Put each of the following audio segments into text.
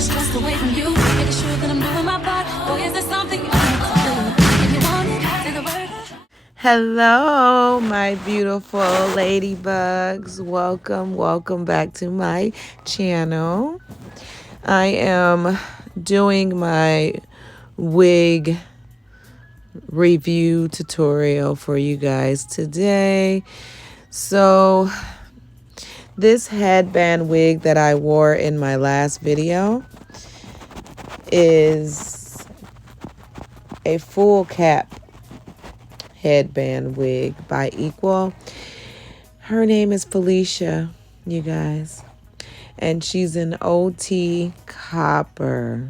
Just away from you, making sure that I'm doing my part. Boy, is there something you want to do? If you want it, say the word. Hello, my beautiful ladybugs. Welcome back to my channel. I am doing my wig review tutorial for you guys today. So this headband wig that I wore in my last video is a full cap headband wig by Equal. Her name is FALISHA, you guys, and she's an OT copper.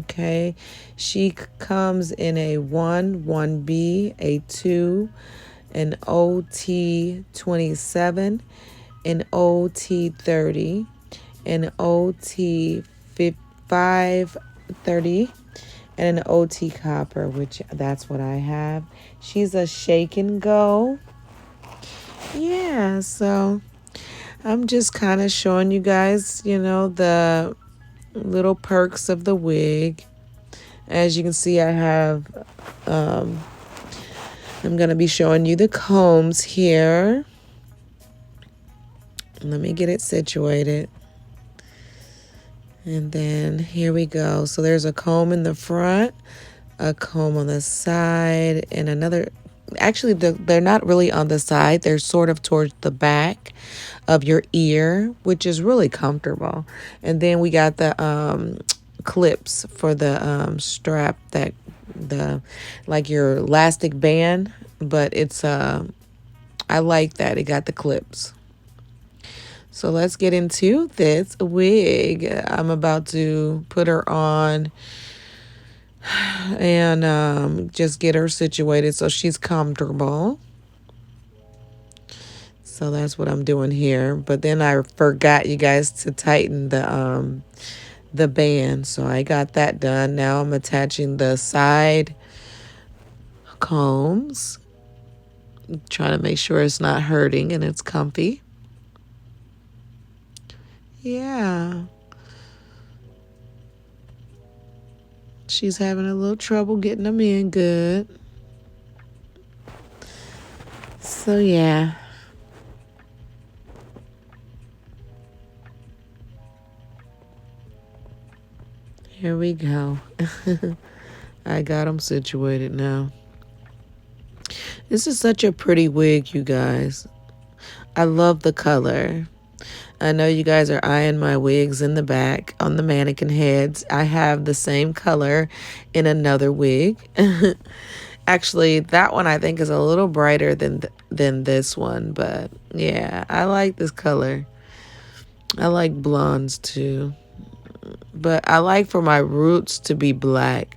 Okay, she comes in a 1B, a 2, an OT 27, an OT 30, an OT 530, and an OT copper, which that's what I have. She's a shake and go. Yeah, so I'm just kind of showing you guys, you know, the little perks of the wig. As you can see, I have, I'm going to be showing you the combs here. Let me get it situated. And then here we go. So there's a comb in the front, a comb on the side, and another. Actually, they're not really on the side. They're sort of towards the back of your ear, which is really comfortable. And then we got the clips for the strap, that like your elastic band, but it's I like that it got the clips. So let's get into this wig. I'm about to put her on and just get her situated so she's comfortable. So that's what I'm doing here. But then I forgot, you guys, to tighten the band. So I got that done. Now I'm attaching the side combs. Trying to make sure it's not hurting and it's comfy. Yeah. She's having a little trouble getting them in good. So, yeah. Here we go. I got them situated now. This is such a pretty wig, you guys. I love the color. I know you guys are eyeing my wigs in the back on the mannequin heads. I have the same color in another wig. Actually, that one I think is a little brighter than this one. But yeah, I like this color. I like blondes too. But I like for my roots to be black.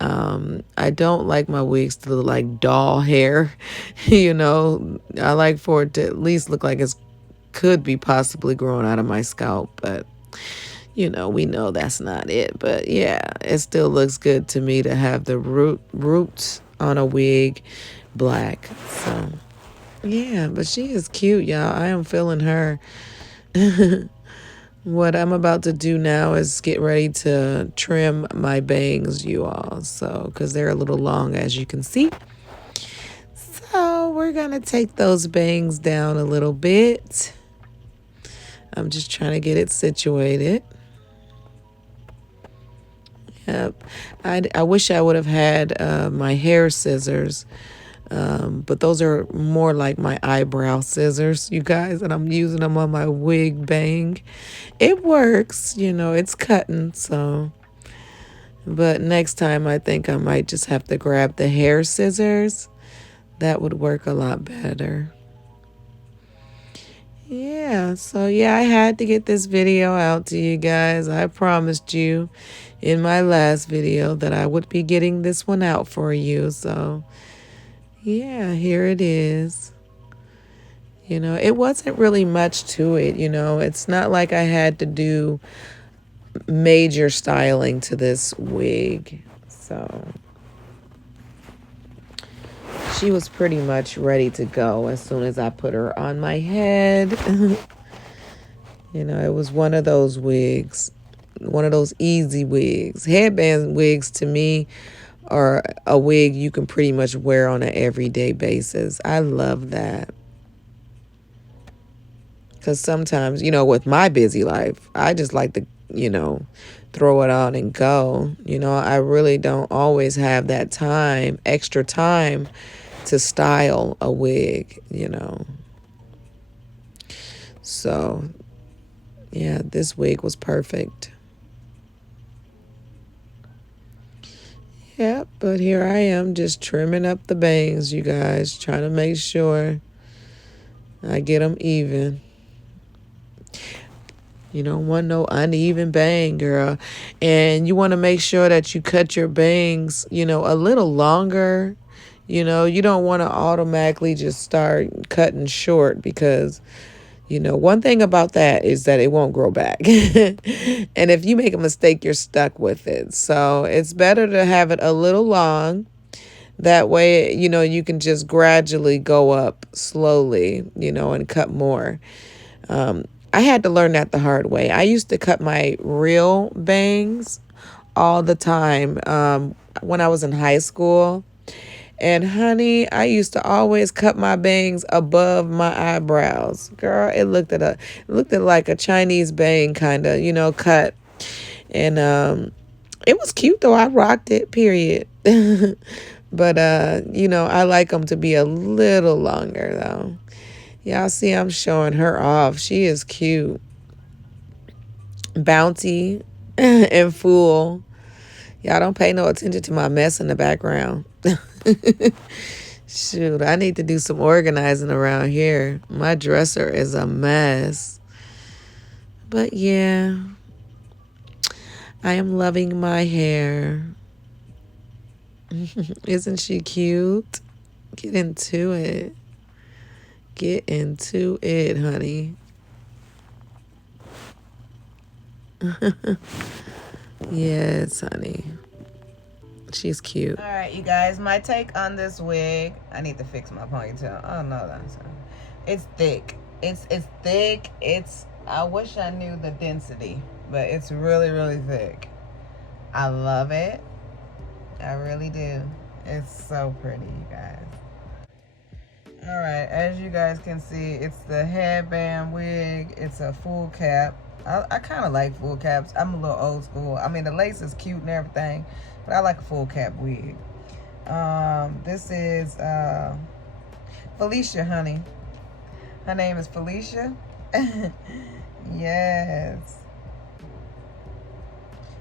I don't like my wigs to look like doll hair. You know, I like for it to at least look like it's could be possibly growing out of my scalp, but you know, we know that's not it. But yeah, it still looks good to me to have the roots on a wig black. So yeah, but she is cute, y'all. I am feeling her. What I'm about to do now is get ready to trim my bangs, you all. So, because they're a little long, as you can see. So we're gonna take those bangs down a little bit. I'm just trying to get it situated. Yep. I wish I would have had my hair scissors, but those are more like my eyebrow scissors, you guys, and I'm using them on my wig bang. It works, you know, it's cutting, so. But next time I think I might just have to grab the hair scissors. That would work a lot better. Yeah, so yeah, I had to get this video out to you guys. I promised you in my last video that I would be getting this one out for you. So yeah, here it is. You know, it wasn't really much to it, you know. It's not like I had to do major styling to this wig. So she was pretty much ready to go as soon as I put her on my head. You know, it was one of those wigs one of those easy wigs. Headband wigs to me are a wig you can pretty much wear on an everyday basis. I love that. Because sometimes, you know, with my busy life, I just like to, you know, throw it on and go. You know, I really don't always have that time, extra time to style a wig, you know. So, yeah, this wig was perfect. Yeah, but here I am just trimming up the bangs, you guys, trying to make sure I get them even. You don't want no uneven bang, girl. And you want to make sure that you cut your bangs, you know, a little longer. You know, you don't want to automatically just start cutting short because, you know, one thing about that is that it won't grow back. And if you make a mistake, you're stuck with it. So it's better to have it a little long. That way, you know, you can just gradually go up slowly, you know, and cut more. I had to learn that the hard way. I used to cut my real bangs all the time when I was in high school. And honey, I used to always cut my bangs above my eyebrows. Girl, it looked at like a Chinese bang kind of, you know, cut. And it was cute though. I rocked it, period. But you know, I like them to be a little longer though. Y'all see I'm showing her off. She is cute. Bounty and full. Y'all don't pay no attention to my mess in the background. Shoot, I need to do some organizing around here. My dresser is a mess. But yeah, I am loving my hair. Isn't she cute? Get into it. Get into it, honey. Yes, honey. She's cute. All right, you guys, my take on this wig. I need to fix my ponytail. Oh, no, that's not. It's thick. It's thick. I wish I knew the density, but it's really, really thick. I love it. I really do. It's so pretty, you guys. All right, as you guys can see, it's the headband wig. It's a full cap. I kind of like full caps. I'm a little old school. I mean, the lace is cute and everything, but I like a full cap wig. This is FALISHA, honey. Her name is FALISHA. Yes.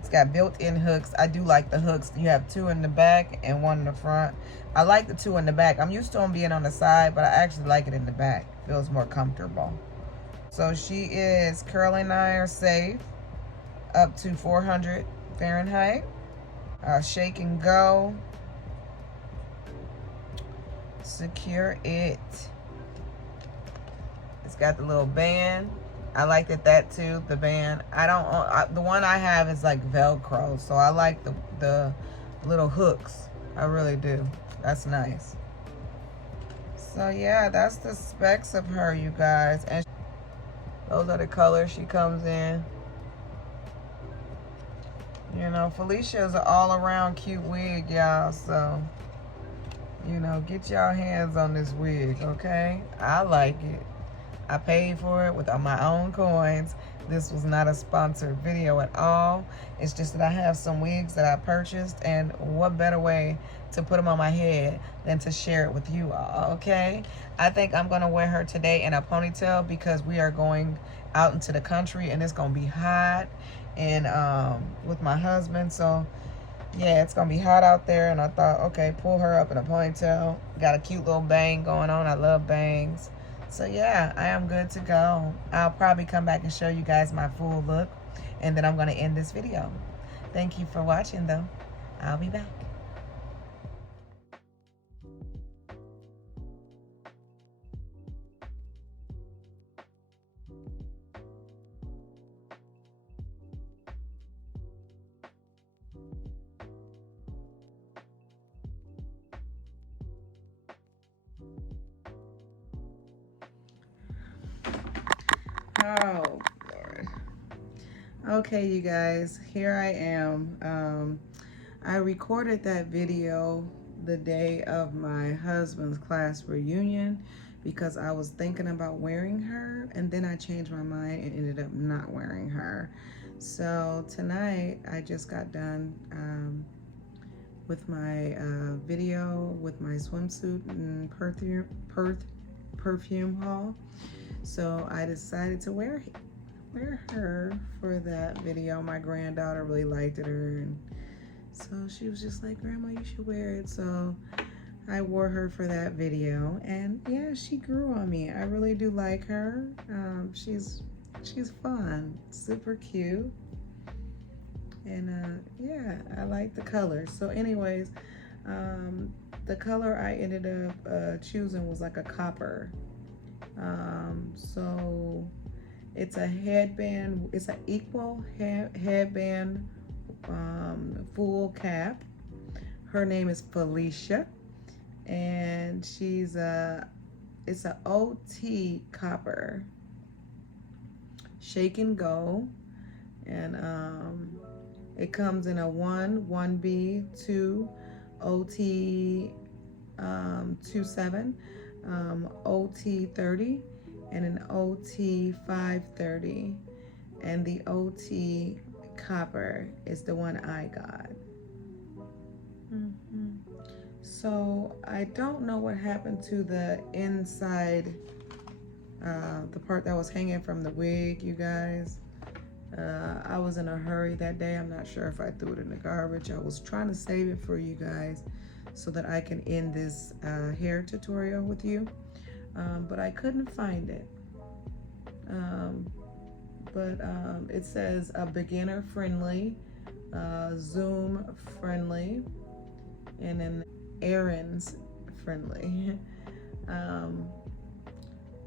It's got built-in hooks. I do like the hooks. You have two in the back and one in the front. I like the two in the back. I'm used to them being on the side, but I actually like it in the back. Feels more comfortable. So she is curling iron safe up to 400 Fahrenheit. Shake and go. Secure it. It's got the little band. I liked that too, the band. The one I have is like Velcro, so I like the little hooks. I really do. That's nice. So yeah, that's the specs of her, you guys. And those are the colors she comes in. You know, FALISHA is an all-around cute wig, y'all. So, you know, get y'all hands on this wig, okay? I like it. I paid for it with my own coins. This was not a sponsored video at all. It's just that I have some wigs that I purchased, and what better way to put them on my head than to share it with you all, okay? I think I'm gonna wear her today in a ponytail because we are going out into the country and it's gonna be hot, and with my husband, so yeah, it's gonna be hot out there, and I thought, okay, pull her up in a ponytail. Got a cute little bang going on. I love bangs. So yeah, I am good to go. I'll probably come back and show you guys my full look, and then I'm gonna end this video. Thank you for watching though. I'll be back. Oh, Lord. Okay, you guys, here I am. I recorded that video the day of my husband's class reunion because I was thinking about wearing her, and then I changed my mind and ended up not wearing her. So tonight I just got done with my video with my swimsuit and perfume haul. So I decided to wear her for that video. My granddaughter really liked it, and so she was just like, Grandma, you should wear it. So I wore her for that video, and yeah, she grew on me. I really do like her. She's fun, super cute, and yeah, I like the color. So anyways, the color I ended up choosing was like a copper. So it's a headband, it's an equal headband full cap. Her name is Felicia, and she's it's a OTCOPPER shake and go, and it comes in a 1B, 2, OT 27, OT 30, and an OT 530, and the OT copper is the one I got. So I don't know what happened to the inside, the part that was hanging from the wig, you guys. I was in a hurry that day. I'm not sure if I threw it in the garbage. I was trying to save it for you guys so that I can end this hair tutorial with you, but I couldn't find it. But it says a beginner friendly, Zoom friendly, and then errands friendly.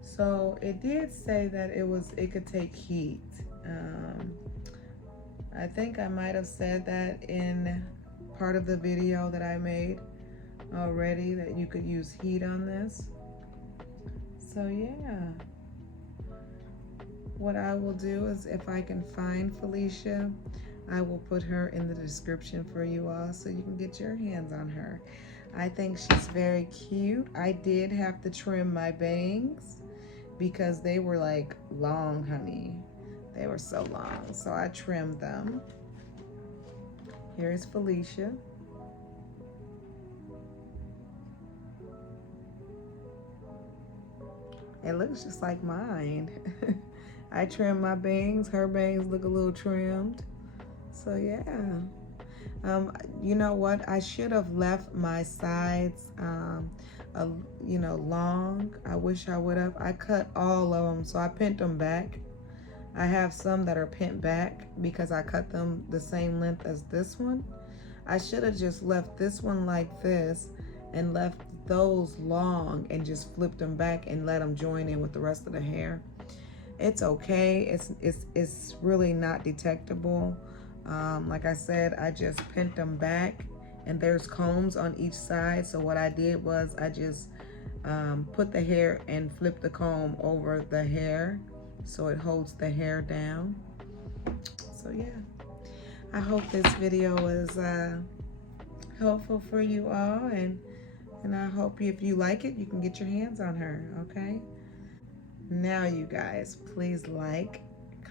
So it did say that it could take heat. I think I might have said that in part of the video that I made already, that you could use heat on this. So yeah, what I will do is, if I can find Felicia, I will put her in the description for you all so you can get your hands on her. I think she's very cute. I did have to trim my bangs because they were like long, honey. They were so long, so I trimmed them. Here's Felicia. It looks just like mine. I trimmed my bangs. Her bangs look a little trimmed. So yeah. You know what? I should have left my sides, long. I wish I would have. I cut all of them, so I pinned them back. I have some that are pinned back because I cut them the same length as this one. I should have just left this one like this and left those long and just flipped them back and let them join in with the rest of the hair. It's okay. It's really not detectable. Like I said, I just pinned them back, and there's combs on each side. So what I did was I just put the hair and flipped the comb over the hair so it holds the hair down. So yeah, I hope this video was helpful for you all, and I hope if you like it, you can get your hands on her, okay? Now you guys, please like,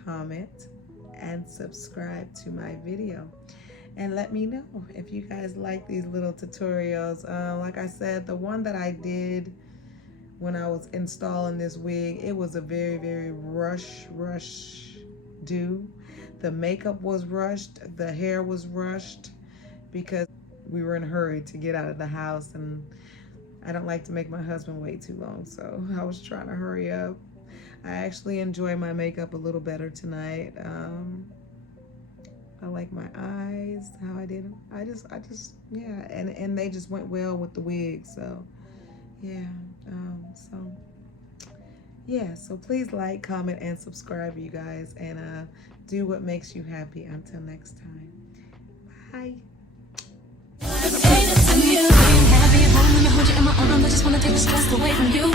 comment, and subscribe to my video, and let me know if you guys like these little tutorials. Like I said, the one that I did when I was installing this wig, it was a very rush do. The makeup was rushed, the hair was rushed, because we were in a hurry to get out of the house, and I don't like to make my husband wait too long, so I was trying to hurry up. I actually enjoy my makeup a little better tonight. I like my eyes, how I did them. I just, yeah, and they just went well with the wig, so yeah. So please like, comment, and subscribe, you guys, and do what makes you happy. Until next time, bye. I just wanna take the stress away from you.